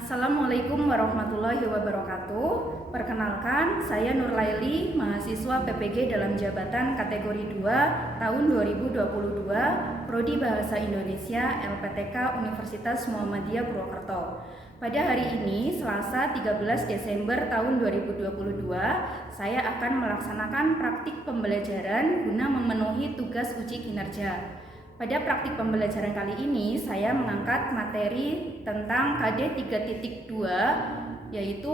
Assalamualaikum warahmatullahi wabarakatuh. Perkenalkan, saya Nur Laili, mahasiswa PPG dalam jabatan kategori 2 tahun 2022, Prodi Bahasa Indonesia LPTK Universitas Muhammadiyah Purwokerto. Pada hari ini, Selasa 13 Desember tahun 2022, saya akan melaksanakan praktik pembelajaran guna memenuhi tugas uji kinerja. Pada praktik pembelajaran kali ini, saya mengangkat materi tentang KD 3.2, yaitu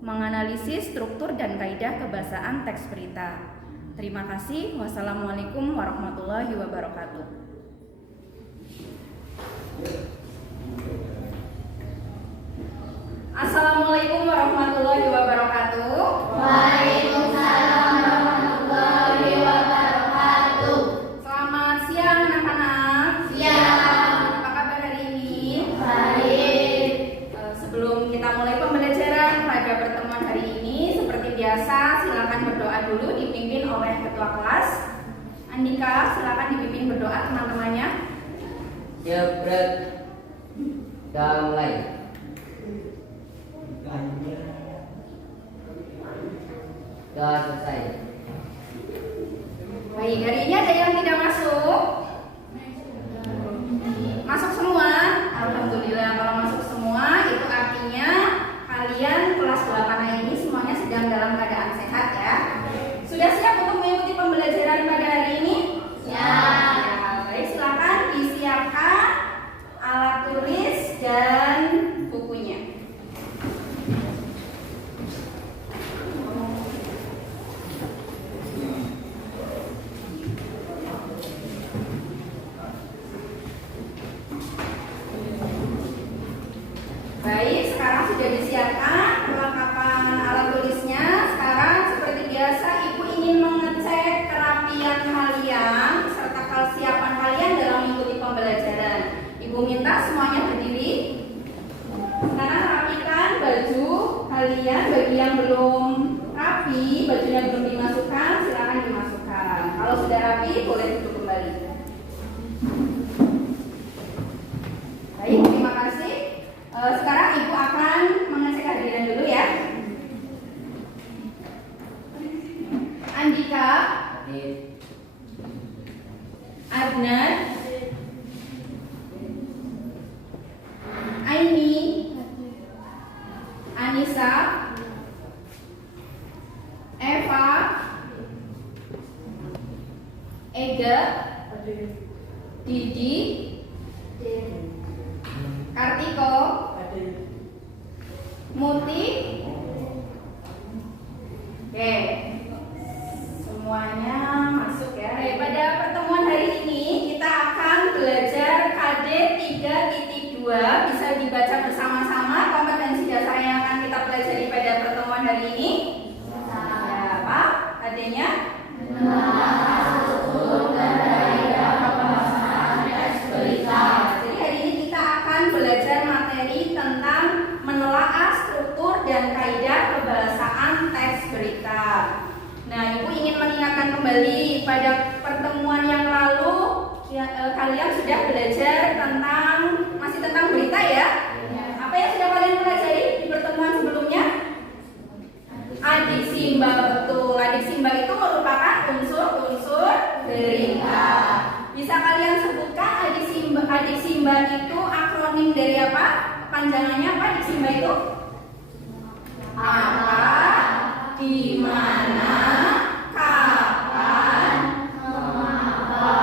menganalisis struktur dan kaidah kebahasaan teks berita. Terima kasih. Wassalamualaikum warahmatullahi wabarakatuh. Assalamualaikum warahmatullahi wabarakatuh. Waalaikumsalam warahmatullahi wabarakatuh. Selamat siang anak-anak. Siang. Apa kabar hari ini? Baik. Sebelum kita mulai pembelajaran pada pertemuan hari ini, seperti biasa silakan berdoa dulu dipimpin oleh ketua kelas. Andika, silakan dipimpin berdoa teman-temannya. Jebret. Damai. Sudah selesai. Baik, hari ini ada yang tidak masuk? Masuk semua? Alhamdulillah, kalau masuk semua itu artinya kalian kelas 8 hari ini semuanya sedang dalam keadaan sehat ya. Sudah siap untuk mengikuti pembelajaran pada hari ini? Siap. Ya, baik, silakan disiapkan alat tulis dan bukunya. Baik, sekarang sudah disiapkan perlengkapan alat tulisnya. Sekarang seperti biasa Ibu ingin mengecek kerapian kalian serta kesiapan kalian dalam mengikuti pembelajaran. Ibu minta semuanya berdiri. Sekarang rapikan baju kalian. Bagi yang belum rapi, bajunya belum dimasukkan, silakan dimasukkan. Kalau sudah rapi, boleh duduk kembali. Baik, terima kasih. Sekarang Ibu akan mengecek hadiran dulu ya. Andika, Adnan, Aini, Anissa, Eva, Ega, Didi, Kartiko, Muti. Oke, semuanya masuk ya. Pada pertemuan hari ini kita akan belajar KD 3.2. Bisa dibaca bersama-sama kompetensi dasar yang akan kita pelajari pada pertemuan hari ini. Ya, apa KD-nya? Jadi hari ini kita akan belajar materi tentang menelaah struktur dan kaidah kebahasaan teks berita. Nah, Ibu ingin mengingatkan kembali pada pertemuan yang lalu kalian sudah belajar masih tentang berita ya? Apa yang sudah kalian pelajari di pertemuan sebelumnya? Adiksimba, betul. Adiksimba itu merupakan unsur-unsur berita. Bisa kalian sebutkan adiksimba itu akronim dari apa? Panjangannya apa adiksimba itu? Apa, di mana, kapan, mengapa,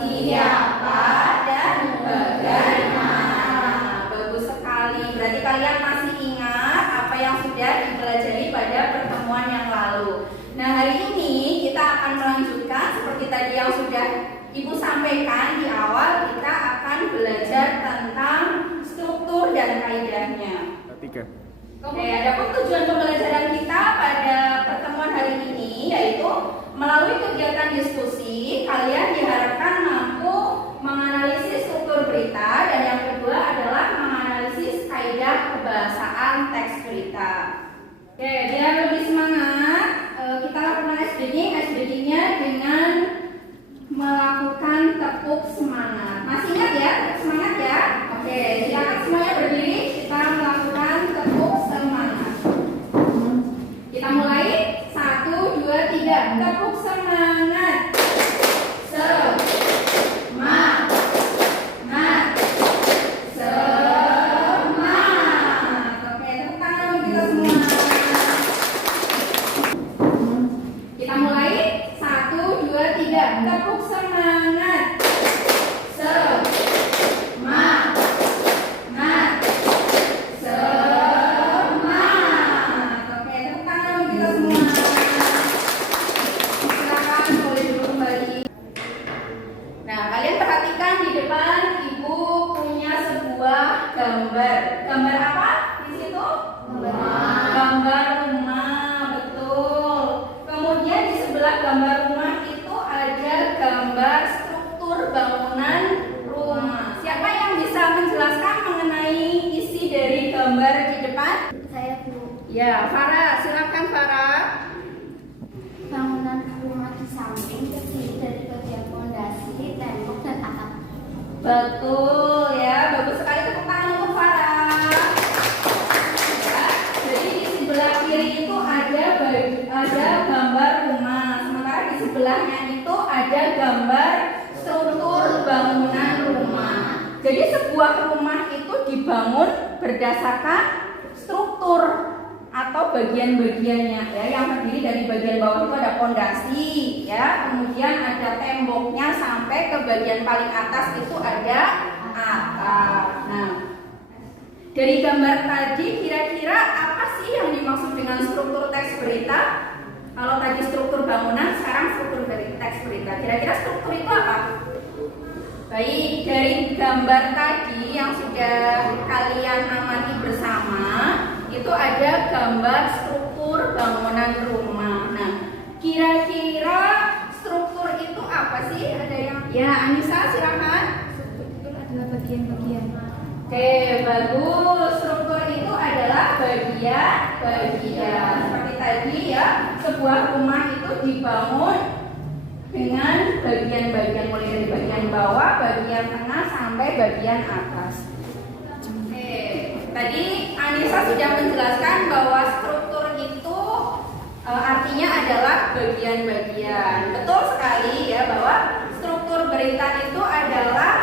siapa, dan bagaimana. Bagus sekali. Berarti kalian masih ingat apa yang sudah dipelajari pada pertemuan yang lalu. Nah, hari ini kita akan melanjutkan seperti tadi yang sudah Ibu sampaikan di awal. Kita akan belajar tentang struktur dan kaidahnya. Oke, adapun tujuan pembelajaran kita pada pertemuan hari ini yaitu melalui kegiatan diskusi kalian diharapkan mampu menganalisis struktur berita, dan yang kedua adalah menganalisis kaidah kebahasaan teks berita. Oke, biar lebih semangat, kita lakukan SDD-nya dengan melakukan tepuk semangat. Masih ingat ya, tepuk semangat ya? Oke, silakan semuanya berdiri. Kita gambar apa di situ? Gambar rumah, betul. Kemudian di sebelah gambar rumah itu ada gambar struktur bangunan rumah. Siapa yang bisa menjelaskan mengenai isi dari gambar di depan? Saya Bu. Ya, Farah, silakan Farah. Bangunan rumah di samping terdiri dari bagian fondasi, tembok, dan atap. Betul ya, bagus sekali, tepuk tangan untuk Farah. Ya, jadi di sebelah kiri itu ada gambar rumah, sementara di sebelahnya itu ada gambar struktur bangunan rumah. Jadi sebuah rumah itu dibangun berdasarkan struktur atau bagian-bagiannya ya, yang terdiri dari bagian bawah itu ada fondasi ya, kemudian ada temboknya sampai ke bagian paling atas itu ada atap. Nah, dari gambar tadi kira-kira apa sih yang dimaksud dengan struktur teks berita? Kalau tadi struktur bangunan, sekarang struktur dari teks berita. Kira-kira struktur itu apa? Baik, dari gambar tadi yang sudah kalian amati bersama, itu ada gambar struktur bangunan rumah. Nah, kira-kira struktur itu apa sih? Ada yang? Ya, Anissa silakan. Struktur itu adalah bagian-bagian. Oke, bagus. Struktur itu adalah bagian-bagian. Seperti tadi ya, sebuah rumah itu dibangun dengan bagian-bagian, mulai dari bagian bawah, bagian tengah, sampai bagian atas. Oke, tadi Anissa sudah menjelaskan bahwa struktur itu artinya adalah bagian-bagian. Betul sekali ya, bahwa struktur berita itu adalah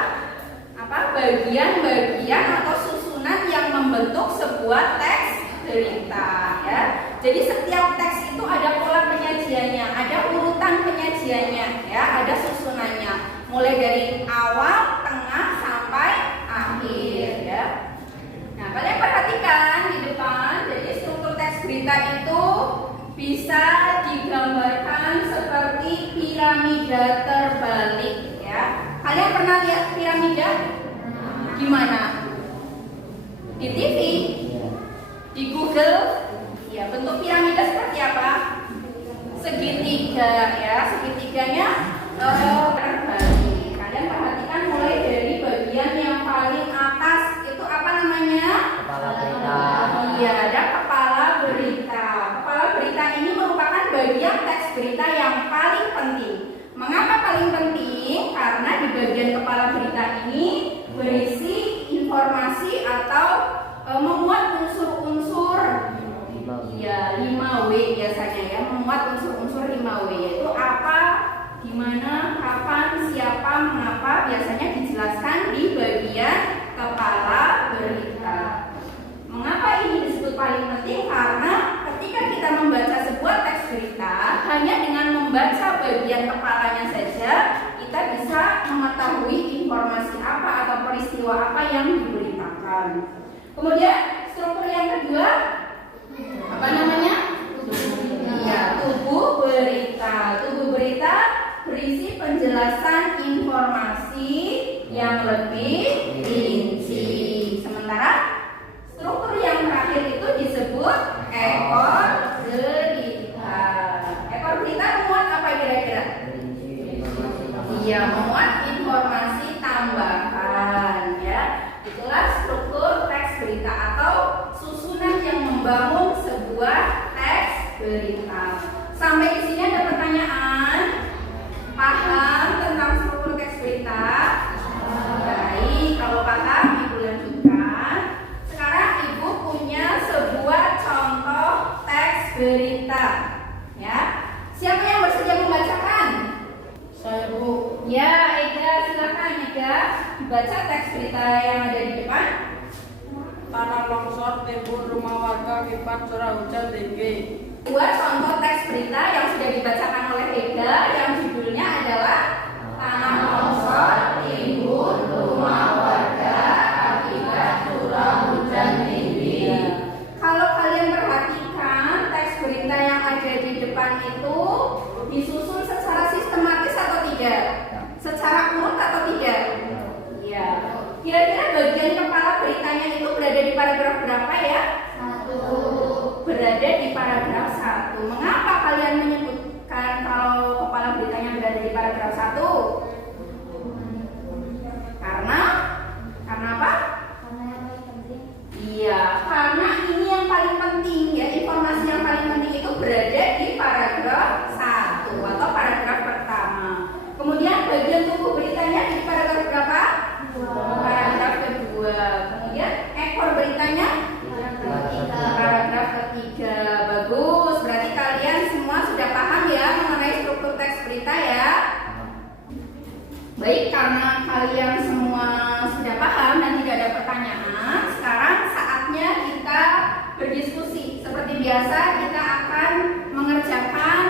bagian-bagian atau susunan yang membentuk sebuah teks berita ya. Jadi setiap teks itu ada pola penyajiannya, ada urutan penyajiannya ya, ada susunannya, mulai dari awal, tengah, sampai akhir ya. Nah, kalian perhatikan di depan, jadi struktur teks berita itu bisa digambarkan seperti piramida terbalik ya. Kalian pernah lihat piramida? Di mana? Di TV? Di Google? Ya, bentuk piramida seperti apa? Segitiga ya, segitiganya terbalik. Kalian perhatikan mulai dari bagian yang paling atas itu apa namanya? Kepala berita. Iya, ada kepala berita. Kepala berita ini merupakan bagian teks berita yang paling penting. Mengapa paling penting? Karena di bagian kepala berita ini berisi informasi atau memuat unsur-unsur 5W biasanya ya, memuat unsur-unsur 5W, yaitu apa, gimana, kapan, siapa, mengapa, biasanya dijelaskan di bagian kepala berita. Mengapa ini disebut paling penting? Karena ketika kita membaca sebuah teks berita, hanya dengan membaca bagian kepalanya saja kita bisa mengetahui informasi apa atau peristiwa apa yang diberitakan. Kemudian struktur yang kedua apa namanya? Iya, tubuh berita. Tubuh berita berisi penjelasan informasi yang lebih rinci. Sementara struktur yang terakhir itu disebut ekor berita. Ekor berita memuat apa kira-kira? Iya, memuat informasi tambahan ya. Itulah struktur teks berita atau susunan yang membangun sebuah teks berita. Sampai di sini ada pertanyaan? Paham tentang struktur teks berita? Baik, kalau paham Ibu lanjutkan. Sekarang Ibu punya sebuah contoh teks berita ya. Siapa yang bersedia membacakan? Saya Bu. Ya, Ega, silakan Ega baca teks berita yang ada di depan. Tanah longsor timbun rumah warga akibat curah hujan tinggi. Dua contoh teks berita yang sudah dibacakan oleh Ega yang judulnya adalah Tanah longsor timbun rumah warga akibat curah hujan tinggi. Kalau kalian perhatikan teks berita yang ada di depan itu disusun secara sistematis atau tidak? Secara urut atau tidak? Iya. Kira-kira bagian kepala beritanya itu berada di paragraf paragraf berapa ya? 1. Berada di paragraf 1. Mengapa kalian menyebutkan kalau kepala beritanya berada di paragraf 1? Karena apa? Karena yang paling penting. Iya, karena ini yang paling penting ya, informasi yang paling penting itu berada di paragraf 1 atau paragraf pertama. Kemudian bagian tubuh beritanya di paragraf berapa? 2. Paragraf kedua. Kemudian ekor beritanya? Paragraf ketiga. Bagus, berarti kalian semua sudah paham ya mengenai struktur teks berita ya. Baik, karena kalian semua sudah paham dan tidak ada pertanyaan, sekarang saatnya kita berdiskusi. Seperti biasa kita akan mengerjakan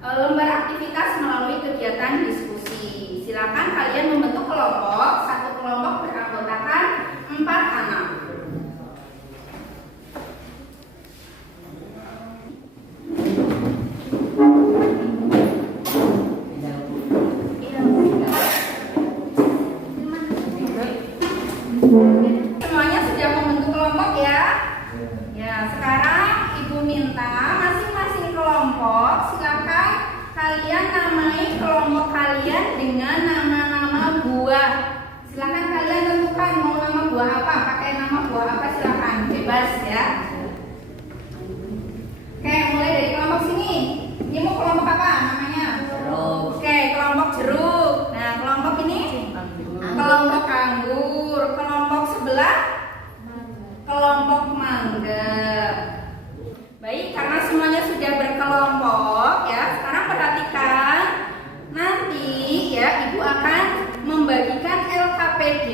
lembar aktivitas melalui kegiatan diskusi. Silakan kalian membentuk kelompok. Satu kelompok beranggotakan 4 anak. Semuanya sudah membentuk kelompok ya? Ya, sekarang Ibu minta masing-masing kelompok silakan kalian namai kelompok kalian dengan nama-nama buah. Silakan kalian tentukan mau nama buah apa, pakai nama buah apa silakan, bebas ya. Oke, mulai dari kelompok sini. Ini mau kelompok apa namanya? Jeruk. Oke, kelompok jeruk. Nah, kelompok ini kelompok anggur. Kelompok sebelah kelompok mangga. Baik, karena semuanya sudah berkelompok ya. Sekarang perhatikan, nanti ya Ibu akan membagikan LKPD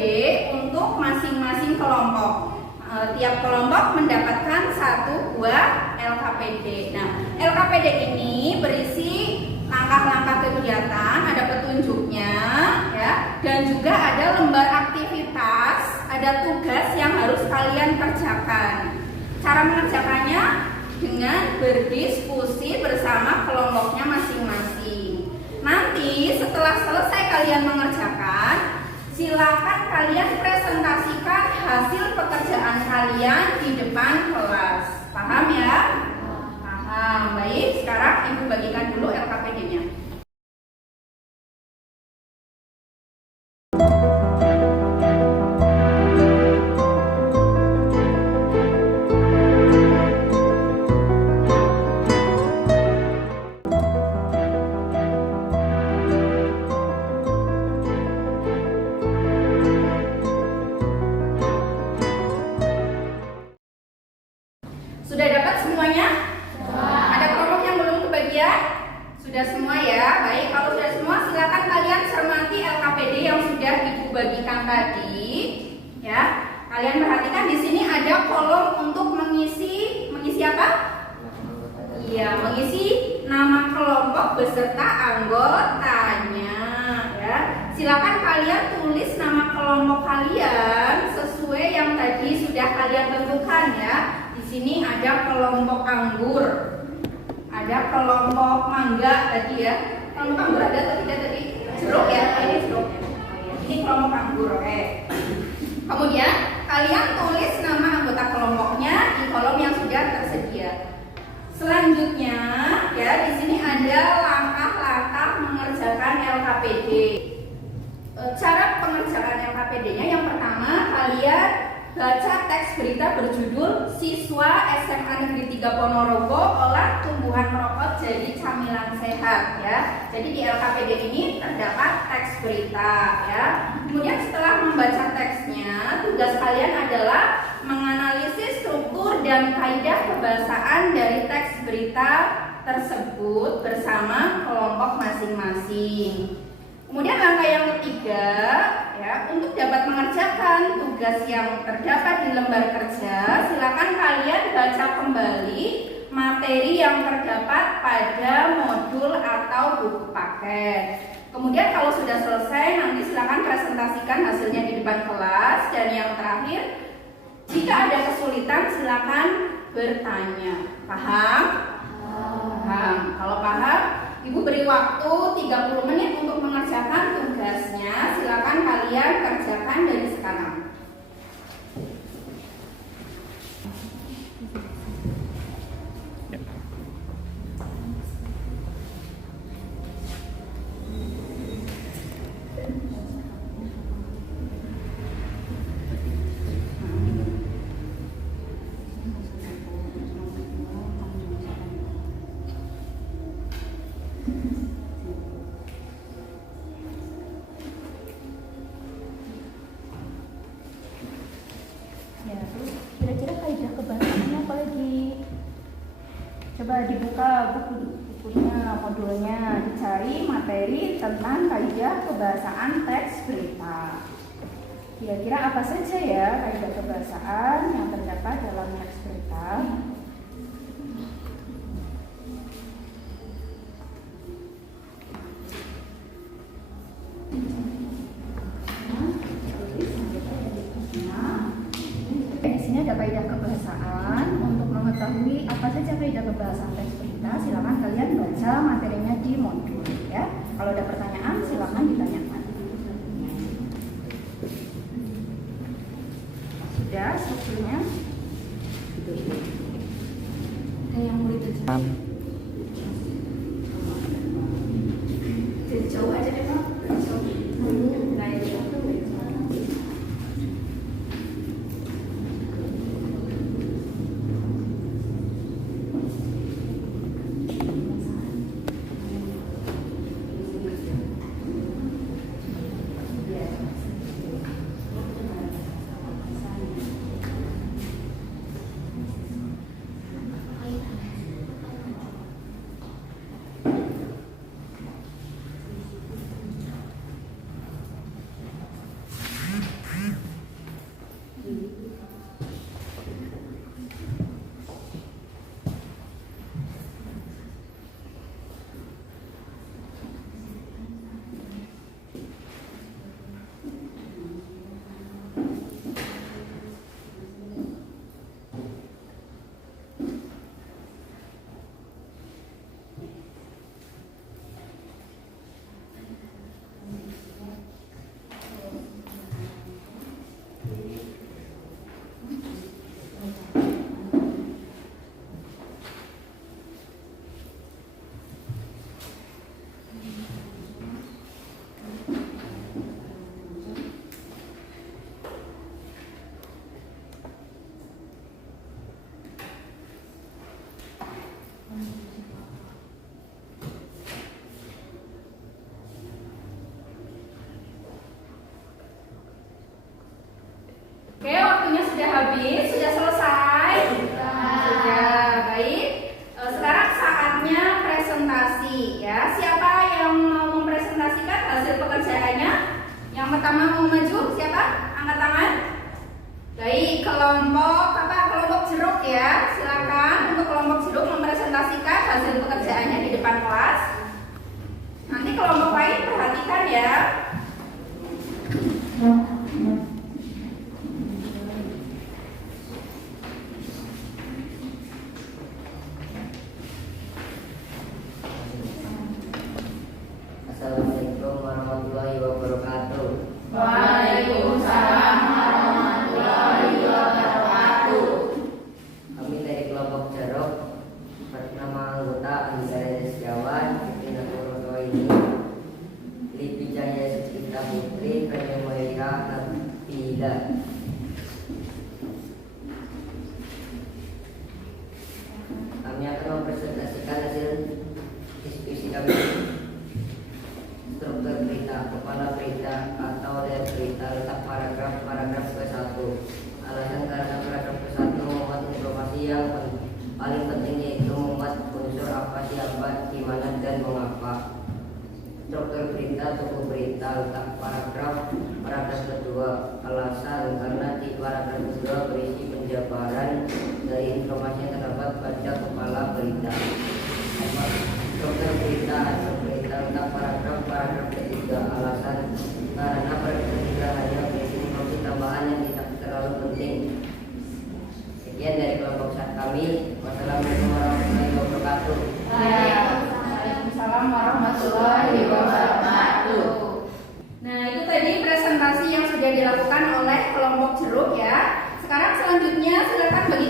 untuk masing-masing kelompok. Tiap kelompok mendapatkan 1 buah LKPD. Nah, LKPD ini berisi langkah-langkah kegiatan, ada petunjuknya ya, dan juga ada lembar aktivitas, ada tugas yang harus kalian kerjakan. Cara mengerjakannya dengan berdiskusi bersama kelompoknya masing-masing. Nanti setelah selesai kalian mengerjakan, silakan kalian presentasikan hasil pekerjaan kalian di depan kelas. Paham ya? Paham. Baik, sekarang Ibu bagikan dulu LKPD-nya. Sudah dapat semuanya? Ada kelompok yang belum kebagian? Sudah semua ya? Baik, kalau sudah semua silakan kalian cermati LKPD yang sudah Ibu bagikan tadi. Ya, kalian perhatikan di sini ada kolom untuk mengisi apa? Iya, mengisi nama kelompok beserta anggotanya. Ya, silakan kalian tulis nama kelompok kalian sesuai yang tadi sudah kalian tentukan ya. Di sini ada kelompok anggur, ada kelompok mangga tadi ya. Kelompok anggur ada atau tidak tadi? Jeruk ya, ini jeruk. Ini kelompok anggur, oke. Kemudian kalian tulis nama anggota kelompoknya di kolom yang sudah tersedia. Selanjutnya ya, di sini ada langkah-langkah mengerjakan LKPD. Cara pengerjaan LKPD-nya yang pertama kalian baca teks berita berjudul Siswa SMA Negeri 3 Ponorogo olah tumbuhan merokok jadi camilan sehat ya. Jadi di LKPD ini terdapat teks berita ya. Kemudian setelah membaca teksnya, tugas kalian adalah menganalisis struktur dan kaidah kebahasaan dari teks berita tersebut bersama kelompok masing-masing. Kemudian langkah yang ketiga ya, untuk dapat mengerjakan tugas yang terdapat di lembar kerja, silakan kalian baca kembali materi yang terdapat pada modul atau buku paket. Kemudian kalau sudah selesai, nanti silakan presentasikan hasilnya di depan kelas. Dan yang terakhir, jika ada kesulitan silakan bertanya. Paham? Paham. Kalau paham, Ibu beri waktu 30 menit untuk mengerjakan tugasnya. Silakan kalian kerjakan dari sekarang. Ya, terus kira-kira kaidah kebahasaannya apa lagi? Coba dibuka bukunya, modulnya, dicari materi tentang kaidah kebahasaan teks berita. Kira-kira apa saja ya kaidah kebahasaan yang terdapat dalam teks berita? Di sini ada kaidah kebahasaan. Untuk mengetahui apa saja kaidah kebahasaan teks berita, silakan kalian baca materinya di modul ya. Kalau ada pertanyaan silakan ditanyakan. Sudah strukturnya? Ada yang mau ditunjukkan? Jauh aja deh Pak. Jauh. Nah, ini aku. Oke, waktunya sudah habis, sudah selesai. Sudah, baik. Sekarang saatnya presentasi ya. Siapa yang mau mempresentasikan hasil pekerjaannya? Yang pertama mau maju, siapa? Angkat tangan. Baik, kelompok jeruk ya. Silakan untuk kelompok jeruk mempresentasikan hasil pekerjaannya di depan kelas. Nanti kelompok lain perhatikan ya. Assalamualaikum warahmatullahi wabarakatuh. Waalaikumsalam warahmatullahi wabarakatuh. Kami dari kelompok Jeruk bernama anggota Andrea Setiawan, Pimpinan Purwoto ini, Lipi Jaya Sucipta Putri, Kademoira Nabila. Kami akan mempresentasikan hasil diskusi kami. Struktur berita, kepala berita atau dari berita, letak paragraf ke-1. Alasan karena paragraf ke-1 memuat informasi yang paling penting, yaitu memuat unsur apa, siapa, di mana, dan mengapa. Struktur berita, tubuh berita, letak paragraf kedua. Alasan karena di paragraf kedua berisi penjabaran dari informasi yang terdapat pada kepala berita. Struktur berita, letak paragraf ketiga. Alasan karena paragraf ketiga hanya berisi informasi tambahan yang tidak terlalu penting. Sekian dari kelompok kami. Wassalamualaikum warahmatullahi wabarakatuh. Waalaikumsalam warahmatullahi wabarakatuh. Nah, itu tadi presentasi yang sudah dilakukan oleh kelompok jeruk ya. Sekarang selanjutnya silakan bagi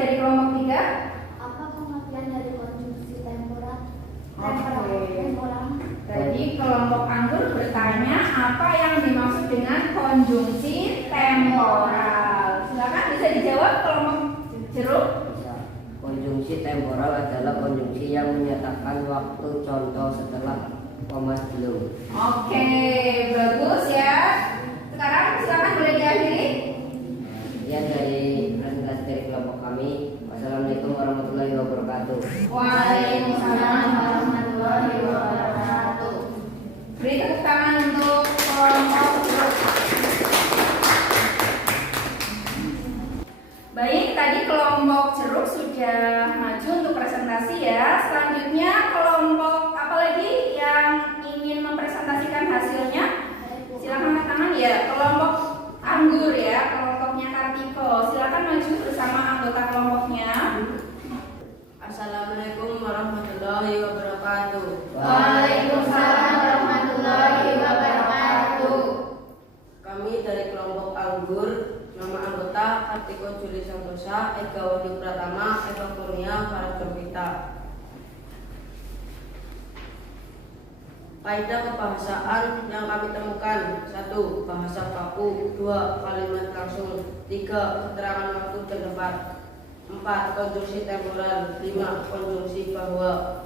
dari kelompok 3? Apa pengertian dari konjungsi temporal? Oke. Tadi kelompok anggur bertanya apa yang dimaksud dengan konjungsi temporal. Silakan bisa dijawab kelompok jeruk. Konjungsi temporal adalah konjungsi yang menyatakan waktu contoh setelah koma sebelum. Oke, bagus ya. Sekarang silakan boleh diakhiri. Sekian dari presentasi dari kelompok kami. Wassalamualaikum warahmatullahi wabarakatuh. Waalaikumsalam warahmatullahi wabarakatuh. Beri tepuk tangan untuk kelompok jeruk. Baik, tadi kelompok jeruk sudah maju untuk presentasi ya. Selanjutnya kelompok apa lagi yang ingin mempresentasikan hasilnya? Silakan angkat tangan ya. Kelompok anggur ya, kelompoknya Kartiko. Silakan maju bersama anggota kelompoknya. Assalamualaikum warahmatullahi wabarakatuh. Waalaikumsalam warahmatullahi wabarakatuh. Kami dari kelompok anggur, nama anggota Kartiko Juli Santosa, Ega Wahyu Pratama, Eva Kurnia, Farah. Kaidah kebahasaan yang kami temukan: 1. Bahasa baku, 2. Kalimat langsung, 3. Keterangan waktu dan tempat, 4. Konjungsi temporal, 5. Konjungsi bahwa.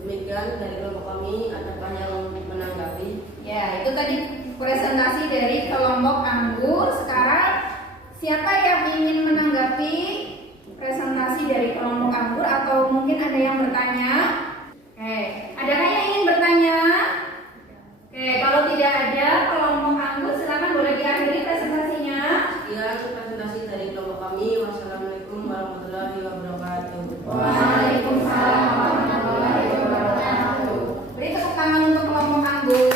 Demikian dari kelompok kami. Adakah yang menanggapi? Ya, itu tadi presentasi dari kelompok anggur. Sekarang siapa yang ingin menanggapi presentasi dari kelompok anggur atau mungkin ada yang bertanya? Oke, adakah yang ingin bertanya? Oke, kalau tidak ada kelompok anggur silakan boleh diakhiri presentasinya. Sekian presentasi dari kelompok kami. Wassalamualaikum warahmatullahi wabarakatuh. Waalaikumsalam warahmatullahi wabarakatuh. Beri tepuk tangan untuk kelompok anggur.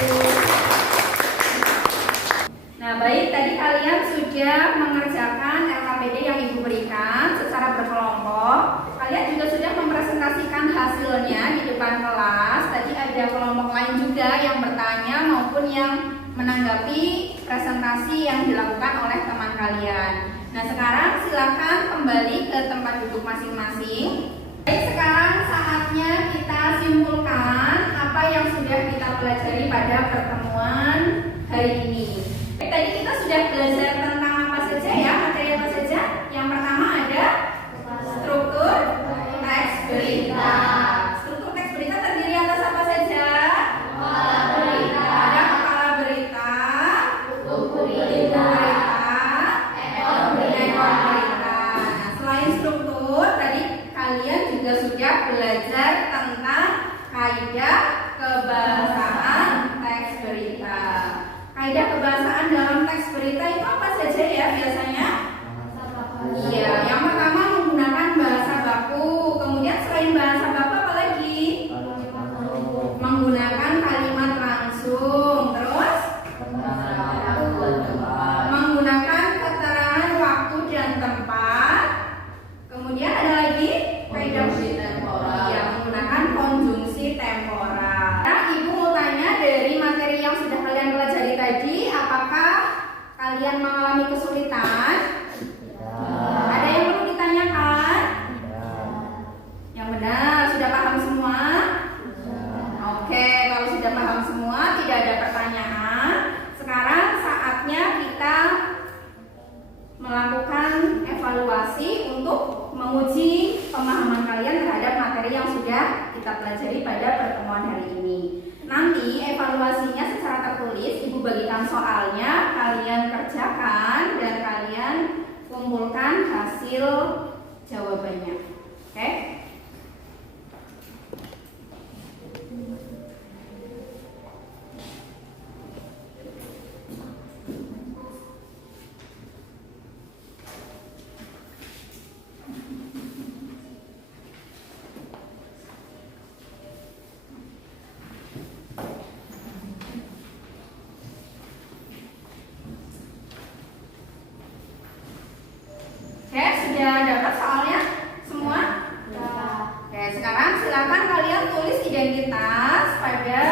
Nah, baik, tadi kalian sudah mengerjakan LKPD yang Ibu berikan secara berkelompok. Kalian juga sudah mempresentasikan hasilnya di depan kelas. Tadi ada kelompok lain juga yang bertanya maupun yang menanggapi presentasi yang dilakukan oleh teman kalian. Nah, sekarang silakan kembali ke tempat duduk masing-masing. Baik, sekarang saatnya kita simpulkan apa yang sudah kita pelajari pada pertemuan hari ini. Baik, tadi kita sudah belajar tentang apa saja ya, materi apa saja. Yang pertama ada struktur teks berita. Struktur teks berita terdiri atas apa saja? Kepala berita. Ada kepala berita, buku berita, ekor berita. Nah, selain struktur, tadi kalian juga sudah belajar tentang kaidah kebahasaan teks berita. Kaidah kebahasaan dalam teks berita itu apa saja ya biasanya? Iya, yang pertama menggunakan bahasa baku. Kemudian selain bahasa baku apa lagi? Menggunakan kalimat langsung. Terus menggunakan keterangan waktu dan tempat. Kemudian ada lagi konjungsi temporal. Iya, menggunakan konjungsi temporal. Nah, Ibu mau tanya dari materi yang sudah kalian pelajari tadi, apakah kalian mengalami kesulitan? Ada yang perlu ditanyakan? Yang benar, sudah paham semua? Oke, kalau sudah paham semua, tidak ada pertanyaan. Sekarang saatnya kita melakukan evaluasi untuk menguji pemahaman kalian terhadap materi yang sudah kita pelajari pada pertemuan hari ini. Nanti evaluasinya secara tertulis, Ibu bagikan soalnya, kalian kerjakan dan kalian kumpulkan hasil jawabannya. Oke? Sudah dapat soalnya semua? Oke, sekarang silakan kalian tulis identitas pada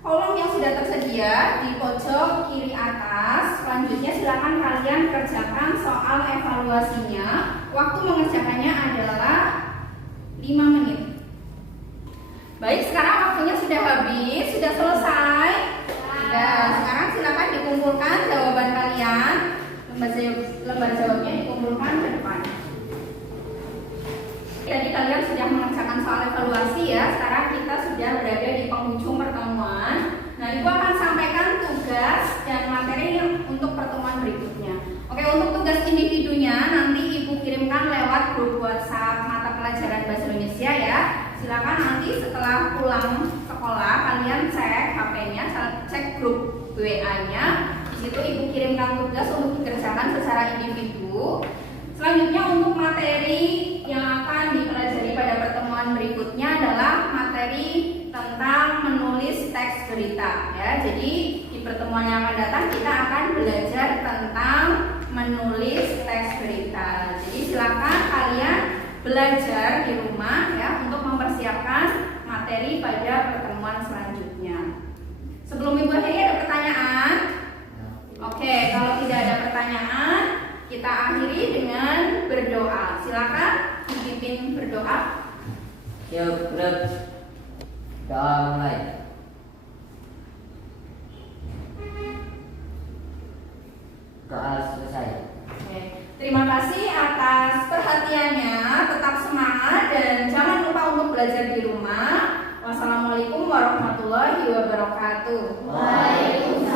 kolom yang sudah tersedia di pojok kiri atas. selanjutnya silakan kalian kerjakan soal evaluasinya. Waktu mengerjakannya adalah 5 menit. Baik, sekarang waktunya sudah habis, sudah selesai. Nah, sekarang silakan dikumpulkan jawaban kalian. Lembar jawabnya dikumpulkan ke depan. Tadi kalian sudah mengerjakan soal evaluasi ya. Sekarang kita sudah berada di penghujung pertemuan. Nah, Ibu akan sampaikan tugas dan materi yang untuk pertemuan berikutnya. Oke, untuk tugas individunya nanti Ibu kirimkan lewat grup WhatsApp mata pelajaran Bahasa Indonesia ya. Silakan nanti setelah pulang sekolah kalian cek HP-nya, cek grup WA-nya. Di situ Ibu kirimkan tugas untuk dikerjakan secara individu. Selanjutnya untuk materi yang akan dipelajari pada pertemuan berikutnya adalah materi tentang menulis teks berita ya. Jadi di pertemuan yang akan datang kita akan belajar tentang menulis teks berita. Jadi silakan kalian belajar di rumah ya untuk mempersiapkan materi pada pertemuan selanjutnya. Sebelum Ibu akhiri ada pertanyaan? Oke, kalau tidak ada pertanyaan, kita akhiri dengan berdoa. Silakan dipimpin berdoa. Siap, doa mulai. Doa selesai. Oke. Terima kasih atas perhatiannya. Tetap semangat dan jangan lupa untuk belajar di rumah. Wassalamualaikum warahmatullahi wabarakatuh. Waalaikumsalam.